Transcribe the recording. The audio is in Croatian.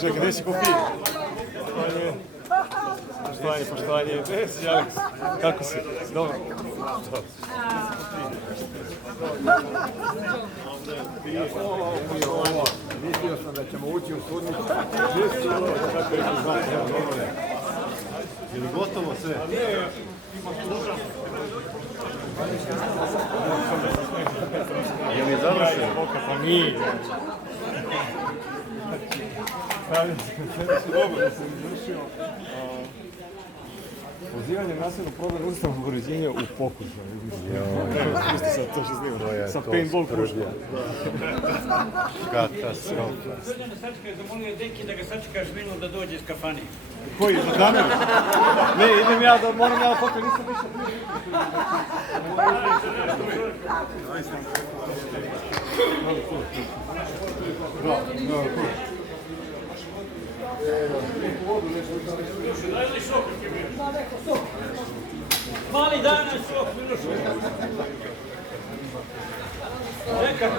Čekaj, gdje si kopije? Poštovanje. Gdje si, Alex? Kako si? Dobro. Mislio sam da ćemo ući u sudnicu. Je li gotovo sve? Je li završeno? Pa nije. Dobro da sam izvršio pozivanje nasilnog problema ustavnog uređenja u pokušaju. Pusti sad to što snimam. Sa paintball puškom. Katastrofa. Sačekaj, zamolio Deki da ga sačekaš minut da dođe iz kafane. Koji? Za kameru? Ne, idem ja da moram ja pokaj, nisam više. Mali dana sok, Milošu. Neka.